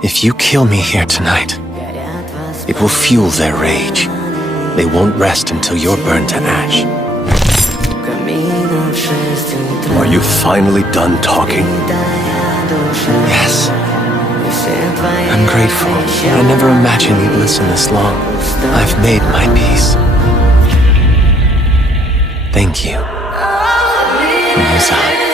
If you kill me here tonight, it will fuel their rage. They won't rest until you're burned to ash. Are you finally done talking? Yes. I'm grateful. I never imagined you'd listen this long. I've made my peace. Thank you. Musa.